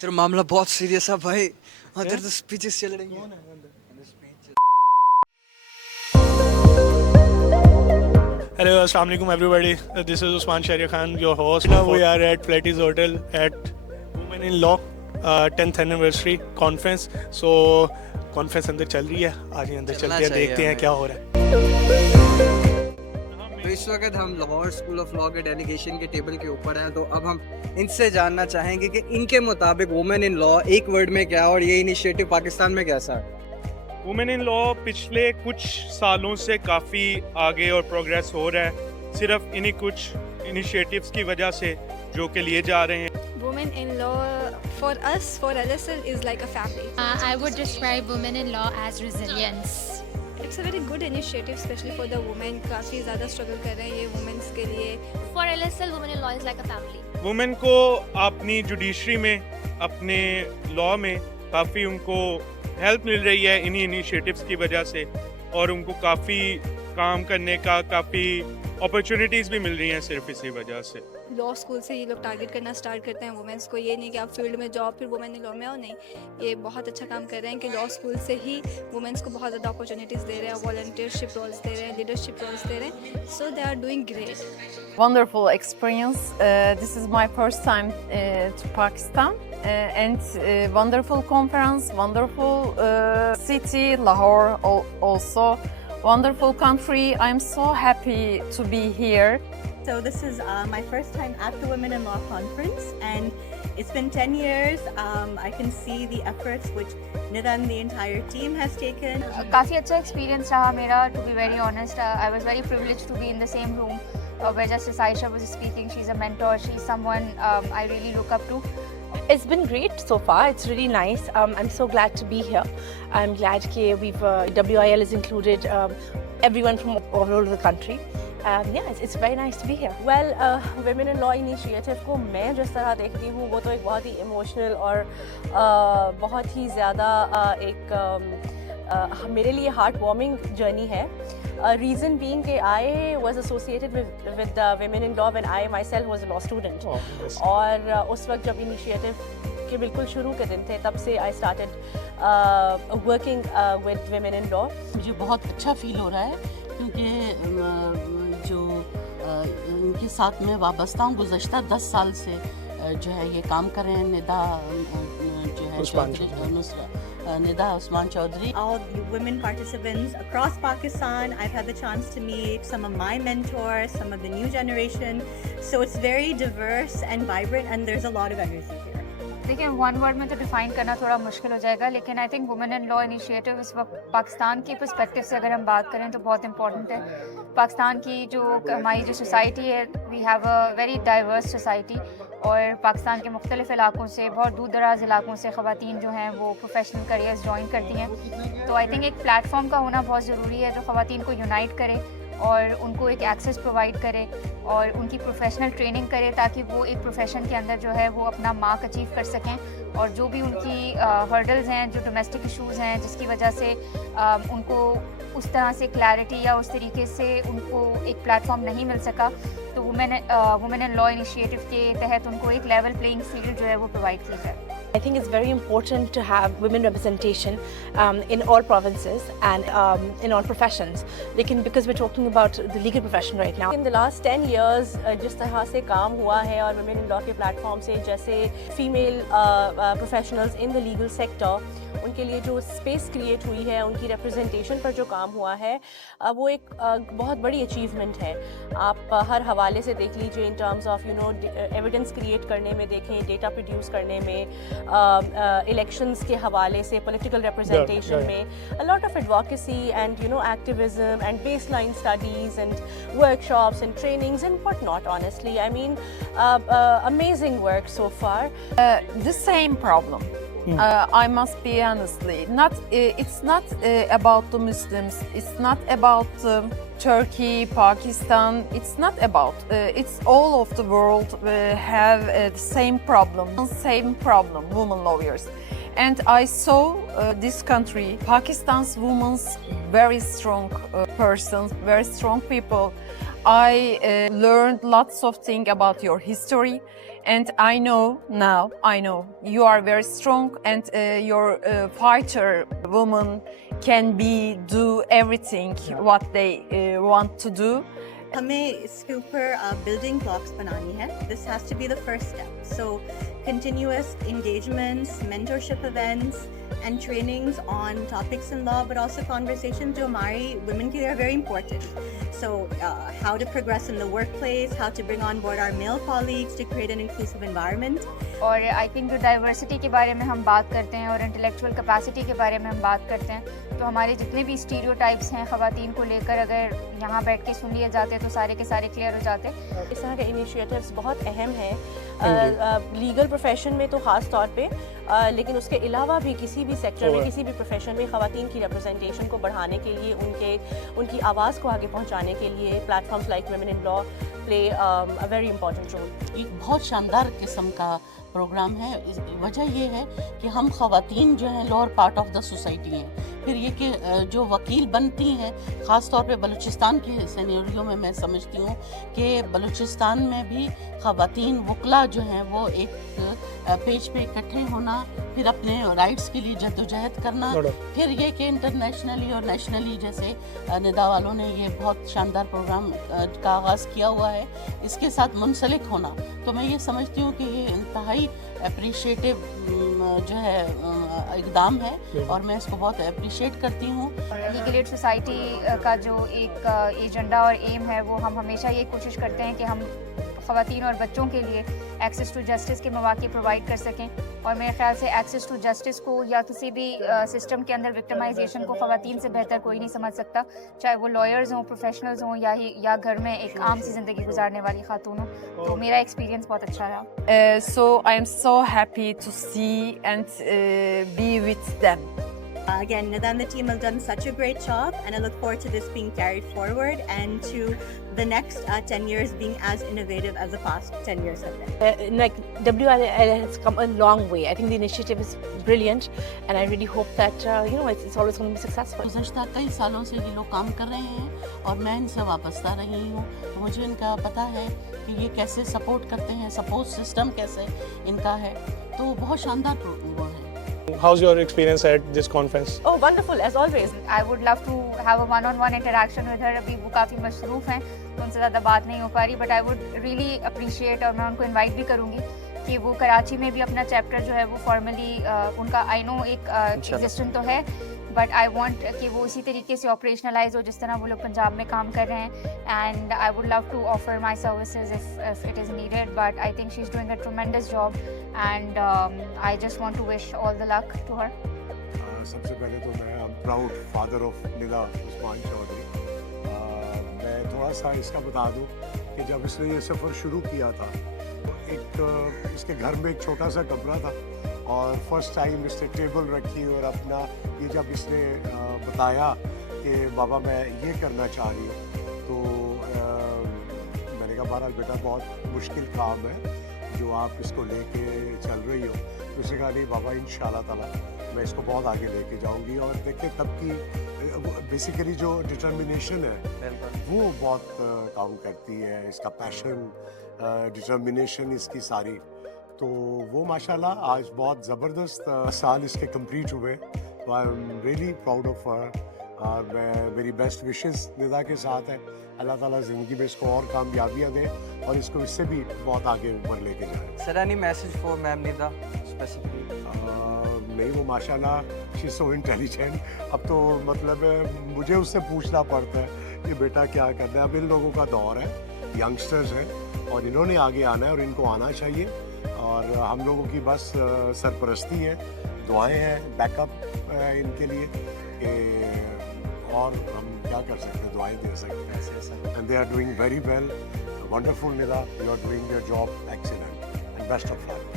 इधर मामला बहुत सीरियस है भाई, उधर तो स्पीचेस चल रही हैं। Hello, assalamu alaikum everybody. This is Usman Sharia Khan, your host. Now we are at Flatty's Hotel at Women in Law 10th anniversary conference. So conference अंदर चल रही है, आज अंदर चलते हैं, देखते हैं क्या हो रहा है। तो इस वक्त हम लाहौर स्कूल ऑफ लॉ के डेलीगेशन के टेबल के ऊपर हैं, तो अब हम इनसे जानना चाहेंगे कि इनके मुताबिक वुमेन इन लॉ एक वर्ड में क्या, और ये इनिशिएटिव पाकिस्तान में कैसा है। वुमेन इन लॉ पिछले कुछ सालों से काफ़ी आगे और प्रोग्रेस हो रहा है, सिर्फ इन्हीं कुछ इनिशिएटिव्स की वजह से जो कि लिए जा रहे हैं। Women in law, for us, for LSL, is like a family. I would describe women in law as resilience. It's a very good initiative, especially for the women. काफ़ी ज़्यादा struggle कर रहे हैं ये women's के लिए. For LSL, women in law is like a family. Women को अपनी जुडिशरी में, अपने लॉ में काफ़ी उनको हेल्प मिल रही है इन्हीं इनिशिएटिव्स की वजह से, और उनको काफ़ी काम करने का काफ़ी अपॉर्चुनिटीज़ भी मिल रही हैं सिर्फ इसी वजह से। लॉ स्कूल से ये लोग टारगेट करना स्टार्ट करते हैं वुमेन्स को। ये नहीं कि आप फील्ड में जाओ फिर वुमेन इन लॉ में आओ, नहीं, ये बहुत अच्छा काम कर रहे हैं कि लॉ स्कूल से ही वुमेन्स को बहुत ज़्यादा अपॉर्चुनिटीज़ दे रहे हैं, वॉलंटियरशिप रोल्स दे रहे हैं, लीडरशिप रोल्स दे रहे हैं। So they are doing great. Wonderful experience. This is my first time to Pakistan, and wonderful conference, wonderful city, Lahore also, wonderful country. I'm so happy to be here. So this is my first time at the Women in Law conference, and it's been 10 years. I can see the efforts which Nida and the entire team has taken. काफ़ी अच्छा experience रहा मेरा, to be very honest. I was very privileged to be in the same room where Justice Aisha was speaking. She's a mentor, she's someone I really look up to. It's been great so far. It's really nice. I'm so glad to be here. I'm glad that we've WIL has included everyone from all over the country. Yeah, it's very nice to be here. Well, Women in Law initiative को मैं जिस तरह देखती हूँ वो तो एक बहुत ही इमोशनल और बहुत ही ज़्यादा एक मेरे लिए हार्ट वार्मिंग जर्नी है. Reason being कि I was associated with Women in Law when I myself was a law student. और उस वक्त जब initiative के बिल्कुल शुरू के दिन थे, तब से I started working with Women in Law. मुझे बहुत अच्छा फील हो रहा है क्योंकि जो इनके साथ में वाबस्ता हूँ, गुज़श्ता 10 साल से जो है ये काम कर रहे हैं. निदा जो है Nida Usman Chaudhary. All the women participants across Pakistan, I've had the chance to meet some of my mentors, some of the new generation. So it's very diverse and vibrant, and there's a lot of energy here. देखिए, one word में तो define करना थोड़ा मुश्किल हो जाएगा, लेकिन I think women in law initiative इस वक्त पाकिस्तान की पर्सपेक्टिव से अगर हम बात करें तो बहुत इंपॉर्टेंट है. पाकिस्तान की जो हमारी जो सोसाइटी है, we have a very diverse society, और पाकिस्तान के मुख्तलिफ़ इलाकों से, बहुत दूर दराज इलाकों से ख़वातीन जो हैं वो प्रोफेशनल करियर्स ज्वाइन करती हैं. तो आई थिंक एक प्लेटफॉर्म का होना बहुत ज़रूरी है जो ख़वातीन को यूनाइट करे और उनको एक एक्सेस प्रोवाइड करे और उनकी प्रोफेशनल ट्रेनिंग करे, ताकि वो एक प्रोफेशन के अंदर जो है वो अपना मार्क अचीव कर सकें, और जो भी उनकी हर्डल्स हैं, जो डोमेस्टिक इशूज़ हैं जिसकी वजह से उनको उस तरह से क्लैरिटी या उस तरीके से उनको एक प्लेटफॉर्म नहीं मिल सका, तो वुमेन इन लॉ इनिशिएटिव के तहत उनको एक लेवल प्लेइंग फील्ड जो है वो प्रोवाइड की जाए. I think it's very important to have women representation in all provinces and in all professions. लेकिन because we're talking about the legal profession right now. In the last 10 years, जिस तरह से काम हुआ है और women in law के platform से, जैसे female professionals in the legal sector, उनके लिए जो स्पेस क्रिएट हुई है, उनकी रिप्रेजेंटेशन पर जो काम हुआ है, वो एक बहुत बड़ी अचीवमेंट है. आप हर हवाले से देख लीजिए, in terms of evidence create करने में देखें, डेटा प्रोड्यूस करने में, इलेक्शंस के हवाले से, पॉलिटिकल रिप्रेजेंटेशन में, a lot of advocacy and activism and baseline studies and workshops and trainings and whatnot. Honestly, I mean, amazing work so far. The same problem. I must be honestly, it's not about the Muslims, it's not about Turkey, Pakistan, it's not about, it's all of the world have the same problem, women lawyers. And I saw this country, Pakistan's women's very strong persons, very strong people. I learned lots of things about your history, And I know you are very strong, and your fighter woman can do everything what they want to do. हमें इसके ऊपर building blocks बनानी है. This has to be the first step. So continuous engagements, mentorship events, and trainings on topics in law, but also conversations जो हमारी women के लिए are very important. So how to progress in the workplace, how to bring on board our male colleagues to create an inclusive environment. और I think जो diversity के बारे में हम बात करते हैं और इंटेलेक्चुअल कैपेसिटी के बारे में हम बात करते हैं, तो हमारे जितने भी स्टीरियोटाइप्स हैं ख़वातीन को लेकर अगर यहाँ बैठ के सुन लिए जाते तो सारे के सारे क्लियर हो जाते. इस तरह के इनिशिएटिव्स बहुत अहम हैं लीगल प्रोफेशन में तो ख़ास तौर पे, लेकिन उसके अलावा भी किसी भी सेक्टर में, किसी भी प्रोफेशन में ख़वातीन की रिप्रेजेंटेशन को बढ़ाने के लिए, उनकी आवाज़ को आगे पहुँचाने के लिए platforms like women in law play a very important role. एक बहुत शानदार किस्म का प्रोग्राम है. वजह ये है कि हम ख़वातीन जो हैं lower part of the society हैं. फिर ये कि जो वकील बनती हैं, ख़ास तौर पे बलूचिस्तान के सिनेरियो में मैं समझती हूँ कि बलूचिस्तान में भी ख़वातीन वकला जो हैं वो एक पेज पे इकट्ठे होना, फिर अपने राइट्स के लिए जद्दोजहद करना, फिर ये कि इंटरनेशनली और नेशनली जैसे निदा वालों ने ये बहुत शानदार प्रोग्राम का आगाज़ किया हुआ है, इसके साथ मुंसलिक होना, तो मैं ये समझती हूँ कि ये इंतहाई अप्रिशिएटिव जो है इकदाम है और मैं इसको बहुत अप्रिशिएट करती हूँ. लीगल एड सोसाइटी का जो एक एजेंडा और एम है वो हम हमेशा ये कोशिश करते हैं कि हम ख़वातीन और बच्चों के लिए एक्सेस टू जस्टिस के मौके प्रोवाइड कर सकें. और मेरे ख्याल से एक्सेस टू जस्टिस को या किसी भी सिस्टम के अंदर विक्टिमाइजेशन को ख़वातीन से बेहतर कोई नहीं समझ सकता, चाहे वो लॉयर्स हों, प्रोफेशनल्स हों या घर में एक आम सी ज़िंदगी गुजारने वाली खातून हों. तो मेरा एक्सपीरियंस बहुत अच्छा रहा. So I am so happy to see and be with them. Again, Nida and the team have done such a great job, and I look forward to this being carried forward and to the next 10 years being as innovative as the past 10 years have been. Like WIL has come a long way. I think the initiative is brilliant, and I really hope that it's always going to be successful. गुज़श्ता कई सालों से ये लोग काम कर रहे हैं और मैं इनसे वाबस्ता रही हूँ, तो मुझे इनका पता है कि ये कैसे सपोर्ट करते हैं, सपोर्ट सिस्टम कैसे इनका है, तो बहुत शानदार वो है. How's your experience at this conference? Oh, wonderful as always. I would love to have a one-on-one interaction with her. अभी वो काफ़ी मशरूफ हैं तो उनसे ज़्यादा बात नहीं हो पा रही, but I would really appreciate, और मैं उनको इनवाइट भी करूँगी कि वो कराची में भी अपना चैप्टर जो है वो फॉर्मली उनका आई नो एक एग्जिस्टेंस तो है, बट आई वांट कि वो इसी तरीके से ऑपरेशनलाइज हो जिस तरह वो लोग पंजाब में काम कर रहे हैं. And I would love to offer my services if it is needed, but I think she is doing a tremendous job and I just want to wish all the luck to her. सबसे पहले तो मैं proud father of Nida Usman Chaudhry. मैं थोड़ा सा इसका बता दूं कि जब इसने ये सफ़र शुरू किया था तो एक इसके घर में एक छोटा सा कमरा था और फर्स्ट टाइम इसने टेबल रखी और अपना ये जब इसने बताया कि बाबा मैं ये करना चाह रही हूँ, तो मैंने कहा बहरहाल बेटा बहुत मुश्किल काम है जो आप इसको लेके चल रही हो. तो उसने कहा नहीं बाबा इंशाल्लाह ताला मैं इसको बहुत आगे लेके जाऊंगी. और देखिए तब की बेसिकली जो डिटर्मिनेशन है वो बहुत काउंट करती है, इसका पैशन, डिटर्मिनेशन इसकी सारी, तो वो माशाल्लाह आज बहुत ज़बरदस्त साल इसके कंप्लीट हुए. तो I am really proud of her और मैं मेरी बेस्ट विशेस निदा के साथ है. अल्लाह ताला ज़िंदगी में इसको और कामयाबियाँ दे और इसको इससे भी बहुत आगे ऊपर लेके जाए. Sir, any message for Ma'am Nida specifically? नहीं, वो माशाल्लाह शी इज़ सो इंटेलिजेंट. अब तो मतलब मुझे उससे पूछना पड़ता है कि बेटा क्या करना है. अब इन लोगों का दौर है, यंगस्टर्स हैं और इन्होंने आगे आना है और इनको आना चाहिए और हम लोगों की बस सरपरस्ती है, दुआएं हैं, बैकअप इनके लिए कि और हम क्या कर सकते हैं, दुआएं दे सकते हैं. And they are doing very well. Wonderful Nida, you are doing your job excellent and best of luck.